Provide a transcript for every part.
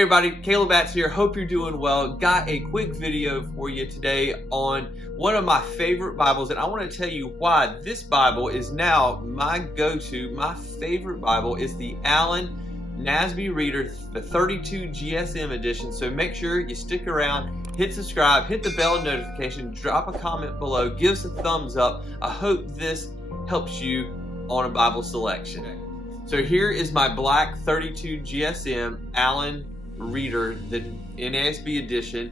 Hey everybody, Caleb Batts here. Hope you're doing well. Got a quick video for you today on one of my favorite Bibles, and I want to tell you why this Bible is now my go-to. My favorite Bible is the Allan NASB Reader, the 32 GSM Edition. So make sure you stick around, hit subscribe, hit the bell notification, drop a comment below, give us a thumbs up. I hope this helps you on a Bible selection. So here is my black 32 GSM Allan Reader, the NASB Edition.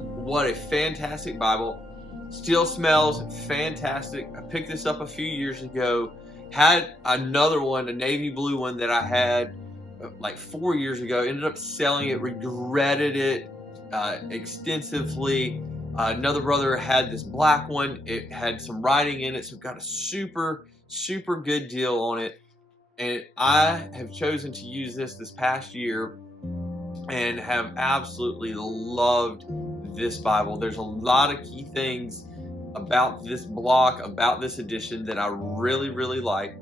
What a fantastic Bible. Still smells fantastic. I picked this up a few years ago. Had another one, a navy blue one that I had like 4 years ago. Ended up selling it, regretted it extensively. Another brother had this black one. It had some writing in it, so got a super good deal on it. And I have chosen to use this past year and have absolutely loved this Bible. There's a lot of key things about this block, about this edition that I really like,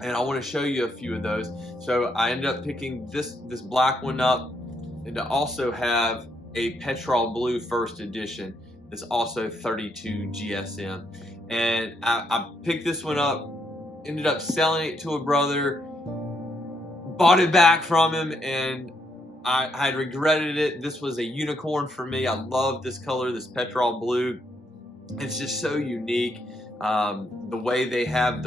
and I want to show you a few of those. So I ended up picking this black one up, and to also have a petrol blue first edition that's also 32 GSM. And I picked this one up, ended up selling it to a brother, bought it back from him, and I had regretted it. This was a unicorn for me. I love this color, this petrol blue. It's just so unique. The way they have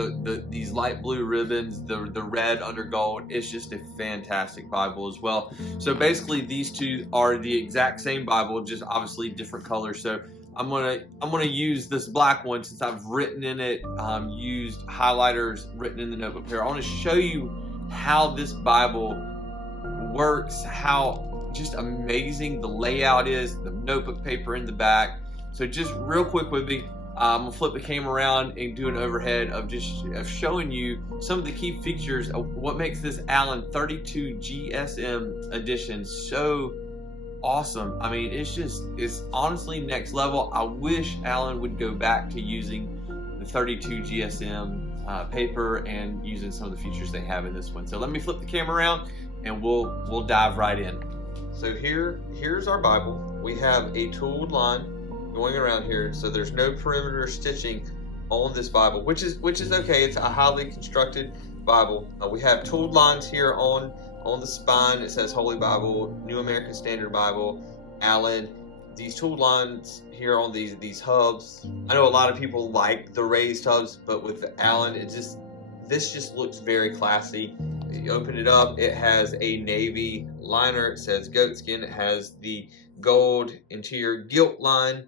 these light blue ribbons, the red under gold. It's just a fantastic Bible as well. So basically these two are the exact same Bible, just obviously different colors. So I'm gonna use this black one since I've written in it, used highlighters written in the notebook here. I want to show you how this Bible works, how just amazing the layout is, the notebook paper in the back. So just real quick with me, I'm gonna flip the camera around and do an overhead of showing you some of the key features of what makes this Allan 32 GSM edition so awesome. I mean, it's honestly next level. I wish Allan would go back to using the 32 GSM paper and using some of the features they have in this one. So let me flip the camera around and we'll dive right in. So here's our Bible. We have a tooled line going around here, so there's no perimeter stitching on this Bible, which is okay. It's a highly constructed Bible. We have tooled lines here on the spine. It says Holy Bible, New American Standard Bible, Allan. These tooled lines here on these hubs. I know a lot of people like the raised hubs, but with the Allan, this just looks very classy. You open it up, it has a navy liner. It says goatskin. It has the gold interior gilt line.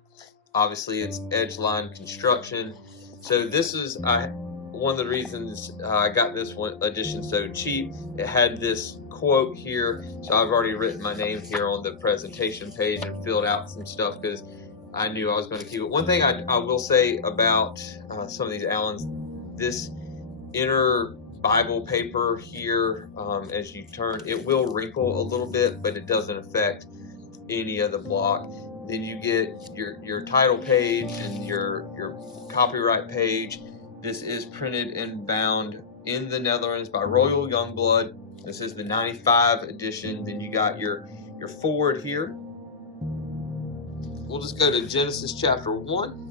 Obviously, it's edge line construction. So this is one of the reasons I got this one edition so cheap. It had this quote here, so I've already written my name here on the presentation page and filled out some stuff because I knew I was going to keep it. One thing I will say about some of these Allans, this inner Bible paper here, as you turn, it will wrinkle a little bit, but it doesn't affect any of the block. Then you get your title page and your copyright page. This is printed and bound in the Netherlands by Royal Youngblood. This is the 95 edition. Then you got your forward here. We'll just go to Genesis chapter 1.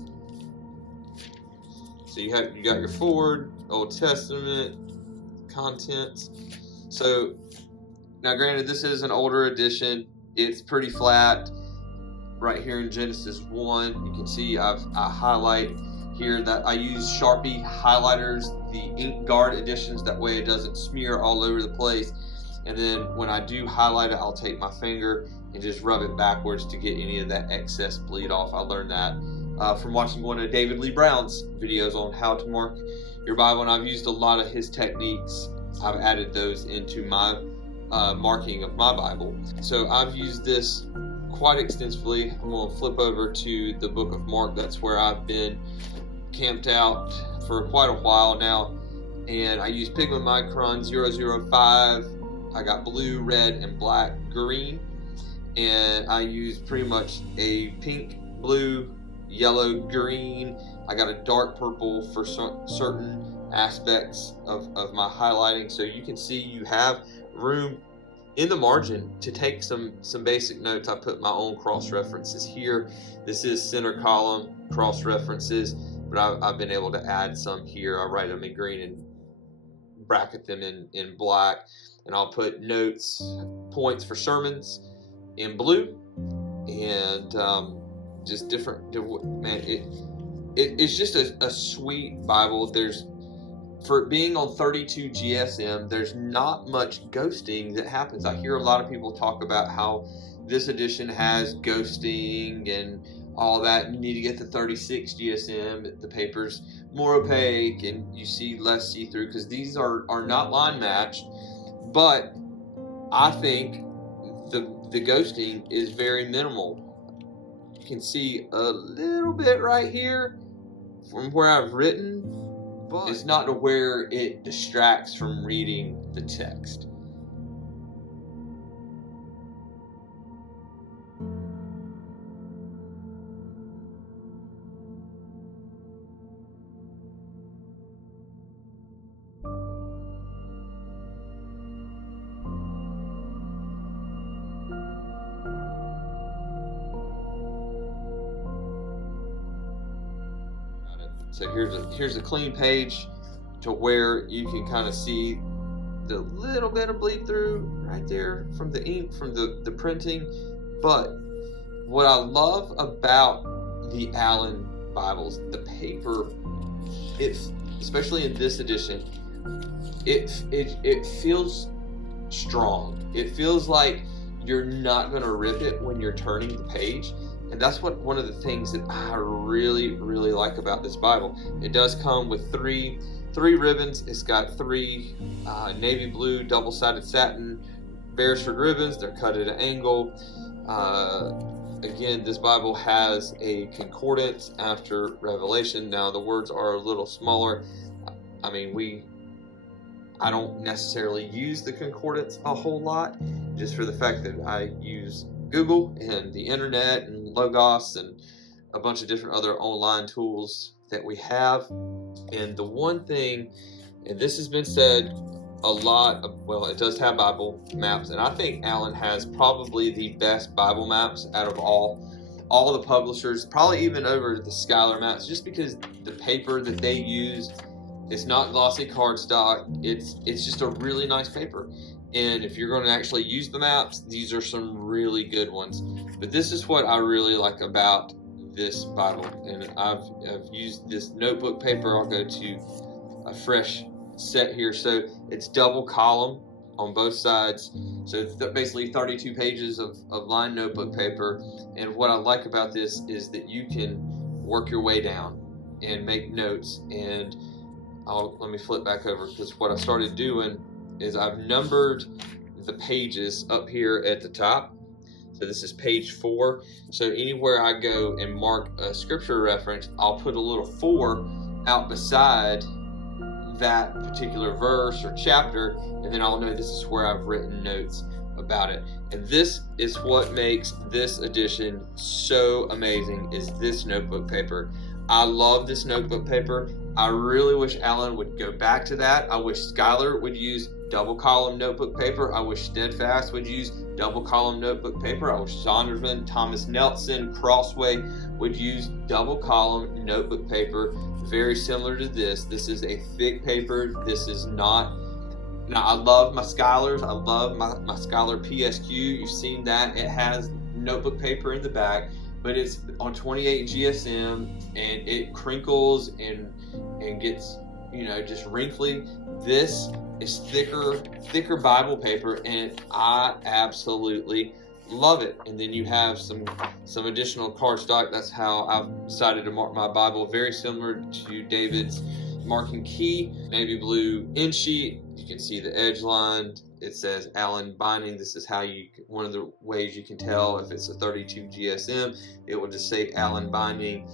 So you got your forward, Old Testament, contents. So now granted, this is an older edition. It's pretty flat. Right here in Genesis 1, you can see I highlight here that I use Sharpie highlighters, the ink guard editions, that way it doesn't smear all over the place. And then when I do highlight it, I'll take my finger and just rub it backwards to get any of that excess bleed off. I learned that from watching one of David Lee Brown's videos on how to mark your Bible, and I've used a lot of his techniques. I've added those into my marking of my Bible. So I've used this quite extensively. I'm going to flip over to the book of Mark. That's where I've been camped out for quite a while now, and I use pigment micron 005. I got blue, red, and black, green, and I use pretty much a pink, blue, yellow, green. I got a dark purple for certain aspects of my highlighting, so you can see you have room in the margin to take some basic notes. I put my own cross references here. This is center column cross references, but I've been able to add some here. I write them in green and bracket them in black, and I'll put notes, points for sermons in blue, and just different. Man, it's just a sweet Bible. For it being on 32 GSM, there's not much ghosting that happens. I hear a lot of people talk about how this edition has ghosting and all that. You need to get the 36 GSM. The paper's more opaque and you see less see-through because these are not line matched. But I think the ghosting is very minimal. You can see a little bit right here from where I've written. But it's not to where it distracts from reading the text. So here's a clean page to where you can kind of see the little bit of bleed through right there from the ink, from the printing. But what I love about the Allan Bibles, the paper, especially in this edition, it feels strong. It feels like you're not going to rip it when you're turning the page. And that's one of the things that I really, really like about this Bible. It does come with three ribbons. It's got three navy blue double-sided satin Beresford ribbons. They're cut at an angle. Again, this Bible has a concordance after Revelation. Now, the words are a little smaller. I mean, I don't necessarily use the concordance a whole lot, just for the fact that I use Google and the internet and Logos and a bunch of different other online tools that we have. And the one thing, and this has been said a lot, well, it does have Bible maps, and I think Allan has probably the best Bible maps out of all the publishers, probably even over the Schuyler maps, just because the paper that they use, it's not glossy cardstock. It's just a really nice paper. And if you're going to actually use the maps, these are some really good ones. But this is what I really like about this Bible. And I've used this notebook paper. I'll go to a fresh set here. So it's double column on both sides. So it's basically 32 pages of lined notebook paper. And what I like about this is that you can work your way down and make notes. And let me flip back over, because what I started doing is I've numbered the pages up here at the top. So this is page 4. So anywhere I go and mark a scripture reference, I'll put a little 4 out beside that particular verse or chapter, and then I'll know this is where I've written notes about it. And this is what makes this edition so amazing, is this notebook paper. I love this notebook paper. I really wish Allan would go back to that. I wish Schuyler would use double column notebook paper. I wish Steadfast would use double column notebook paper. I wish Zondervan, Thomas Nelson, Crossway would use double column notebook paper, very similar to this. This is a thick paper. This is not. Now, I love my Schuyler's. I love my Schuyler PSQ. You've seen that. It has notebook paper in the back, but it's on 28 GSM, and it crinkles and gets, just wrinkly. This is thicker Bible paper, and I absolutely love it. And then you have some additional cardstock. That's how I've decided to mark my Bible, very similar to David's marking key. Navy blue end sheet. You can see the edge line. It says Allan binding. This is how one of the ways you can tell if it's a 32 GSM. It will just say Allan binding,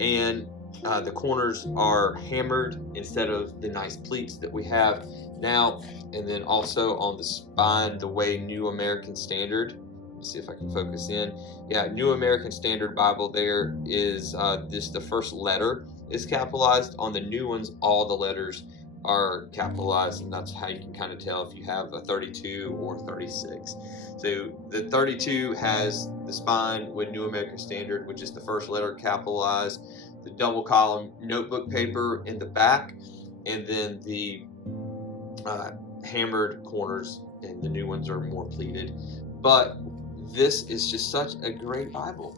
and the corners are hammered instead of the nice pleats that we have now. And then also on the spine, the way New American Standard, let's see if I can focus in. Yeah, New American Standard Bible, there is the first letter is capitalized. On the new ones, all the letters are capitalized, and that's how you can kind of tell if you have a 32 or 36. So the 32 has the spine with New American Standard, which is the first letter capitalized, the double column notebook paper in the back, and then the hammered corners, and the new ones are more pleated. But this is just such a great Bible.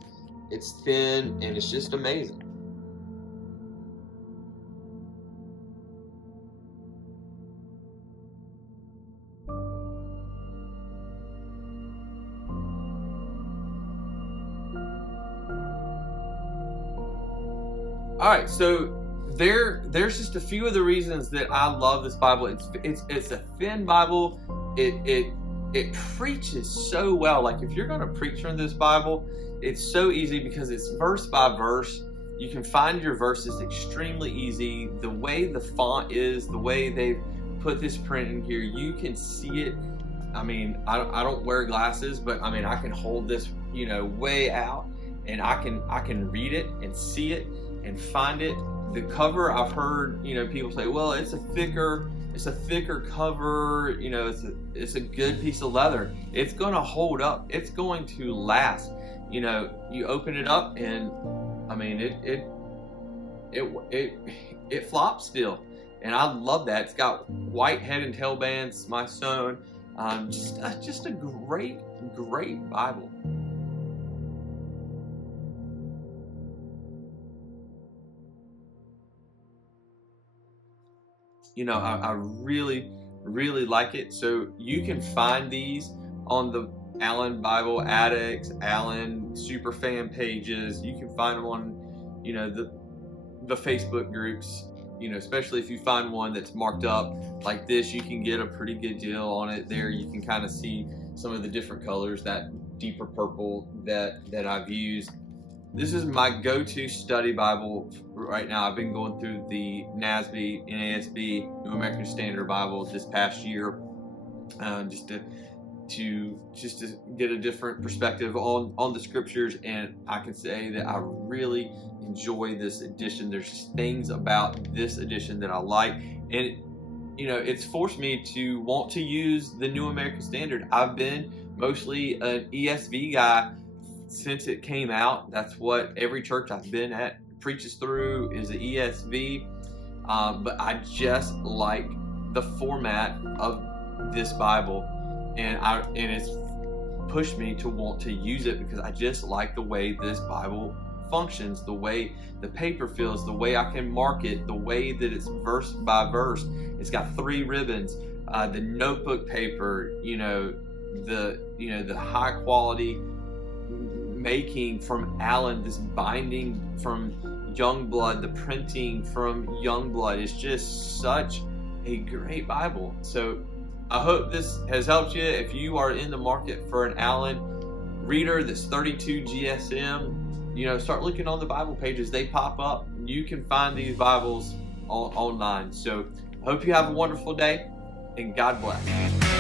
It's thin and it's just amazing. All right, so there's just a few of the reasons that I love this Bible. It's a thin Bible. It preaches so well. Like, if you're going to preach from this Bible, it's so easy because it's verse by verse. You can find your verses extremely easy. The way the font is, the way they've put this print in here, you can see it. I mean, I don't wear glasses, but I mean, I can hold this, way out, and I can read it and see it and find it. The cover, I've heard, people say, well, it's a thicker cover, it's a good piece of leather. It's going to hold up. It's going to last. You open it up, and I mean, it flops still, and I love that. It's got white head and tail bands, my son. Just a great Bible. I really, really like it. So you can find these on the Allan Bible Addicts, Allan Superfan pages. You can find them on, the Facebook groups. Especially if you find one that's marked up like this, you can get a pretty good deal on it there. You can kind of see some of the different colors, that deeper purple that I've used. This is my go-to study Bible right now. I've been going through the NASB New American Standard Bible this past year, just to get a different perspective on the scriptures, and I can say that I really enjoy this edition. There's just things about this edition that I like, and it's forced me to want to use the New American Standard. I've been mostly an ESV guy since it came out. That's what every church I've been at preaches through, is the ESV. But I just like the format of this Bible, and it's pushed me to want to use it because I just like the way this Bible functions, the way the paper feels, the way I can mark it, the way that it's verse by verse. It's got 3 ribbons, the notebook paper, the high quality making from Allan, this binding from Youngblood, the printing from Youngblood. Is just such a great Bible. So I hope this has helped you. If you are in the market for an Allan reader that's 32 GSM, start looking on the Bible pages. They pop up. You can find these Bibles online. So I hope you have a wonderful day, and God bless.